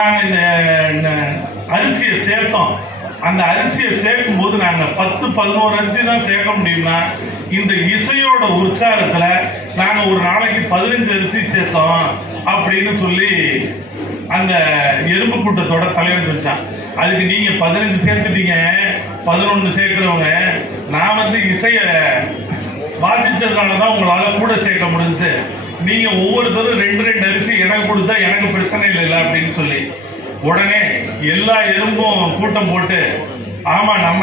இந்த அரிசியை சேர்த்தோம். அந்த அரிசியை சேர்க்கும் போது நாங்கள் பத்து பதினோரு அரிசி தான் சேர்க்க முடியும்னா இந்த இசையோட உற்சாகத்தில் நாங்கள் ஒரு நாளைக்கு பதினஞ்சு அரிசி சேர்த்தோம் அப்படின்னு சொல்லி அந்த எறும்பு கூட்டத்தோட தலைவர் வச்சான் அதுக்கு நீங்கள் பதினஞ்சு சேர்த்துட்டீங்க பதினொன்று சேர்க்குறவங்க நான் வந்து இசையை வாசித்ததுனால தான் உங்களால் கூட சேர்க்க முடிஞ்சுச்சு நீங்க ஒவ்வொருத்தரும் ரெண்டு ரெண்டு அரிசி எனக்கு கொடுத்தா எனக்கு பிரச்சனை இல்லை அப்படின்னு சொல்லி. உடனே எல்லா எறும்பும் கூட்டம் போட்டு ஆமா நம்ம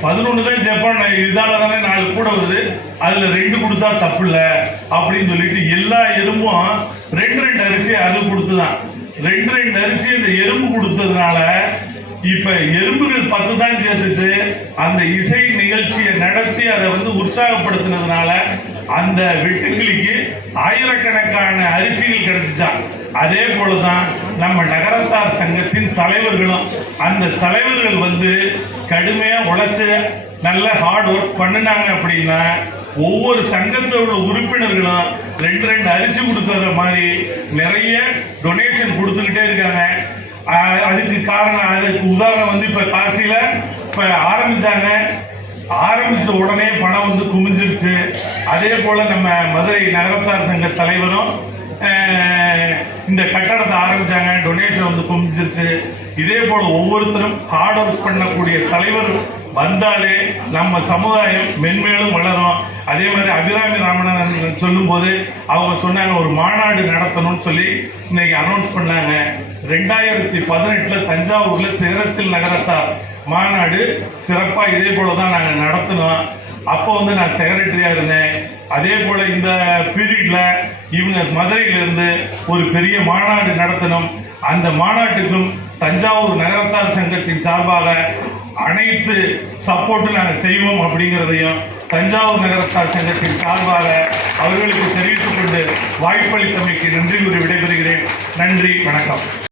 பதினொன்று தான் ஜப்பான் இதால தானே நாலு கூட வருது அதுல ரெண்டு கொடுத்தா தப்பு இல்லை அப்படின்னு சொல்லிட்டு எல்லா எறும்பும் ரெண்டு ரெண்டு அரிசி அது கொடுத்துதான். ரெண்டு ரெண்டு அரிசி அந்த எறும்பு கொடுத்ததுனால இப்ப எறும்புகள் பத்து தான் சேர்த்துச்சு அந்த இசை நிகழ்ச்சியை நடத்தி அதை வந்து உற்சாகப்படுத்தினதுனால அந்த வெட்டுக்கிளிக்கு ஆயிரக்கணக்கான அரிசிகள் கிடைச்சிச்சான் அதே போலதான் நம்ம நகரத்தார் சங்கத்தின் தலைவர்களும் அந்த தலைவர்கள் வந்து கடுமையா உழைச்சு நல்ல ஹார்ட் ஒர்க் பண்ணினாங்க அப்படின்னா ஒவ்வொரு சங்கத்தோட உறுப்பினர்களும் ரெண்டு ரெண்டு அரிசி கொடுக்கற மாதிரி நிறைய டொனேஷன் கொடுத்துக்கிட்டே இருக்காங்க. அதுக்கு காரணம் அதுக்கு உதாரணம் வந்து இப்ப காசியில் இப்ப ஆரம்பிச்சாங்க. ஆரம்பிச்ச உடனே பணம் வந்து குமிஞ்சிருச்சு. அதே போல நம்ம மதுரை நகரத்தார் சங்க தலைவரும் இந்த கட்டடத்தை ஆரம்பிச்சாங்க. டொனேஷன் வந்து குமிஞ்சிருச்சு. இதே போல ஒவ்வொருத்தரும் ஹார்ட் ஒர்க் பண்ணக்கூடிய தலைவர் வந்தாலே நம்ம சமுதாயம் மென்மேலும் வளரும். அதே மாதிரி அபிராமி ராமநாதன் சொல்லும்போது அவங்க சொன்னாங்க ஒரு மாநாடு நடத்தணும்னு சொல்லி இன்னைக்கு அனௌன்ஸ் பண்ணாங்க. ரெண்டாயிரத்தி பதினெட்டில் தஞ்சாவூரில் சிகரத்தில் நகரத்தார் மாநாடு சிறப்பாக இதே போல தான் நாங்கள் நடத்தினோம். அப்போ வந்து நான் செக்ரட்டரியாக இருந்தேன். அதே போல் இந்த பீரியடில் இவங்க மதுரையிலிருந்து ஒரு பெரிய மாநாடு நடத்தணும். அந்த மாநாட்டுக்கும் தஞ்சாவூர் நகரத்தார் சங்கத்தின் சார்பாக அனைத்து சப்போர்ட்டும் நாங்கள் செய்வோம் அப்படிங்கிறதையும் தஞ்சாவூர் நகரத்தார் சங்கத்தின் சார்பாக அவர்களுக்கு தெரிவித்துக் கொண்டு வாய்ப்பளித்தமைக்கு நன்றி கூறி விடைபெறுகிறேன். நன்றி வணக்கம்.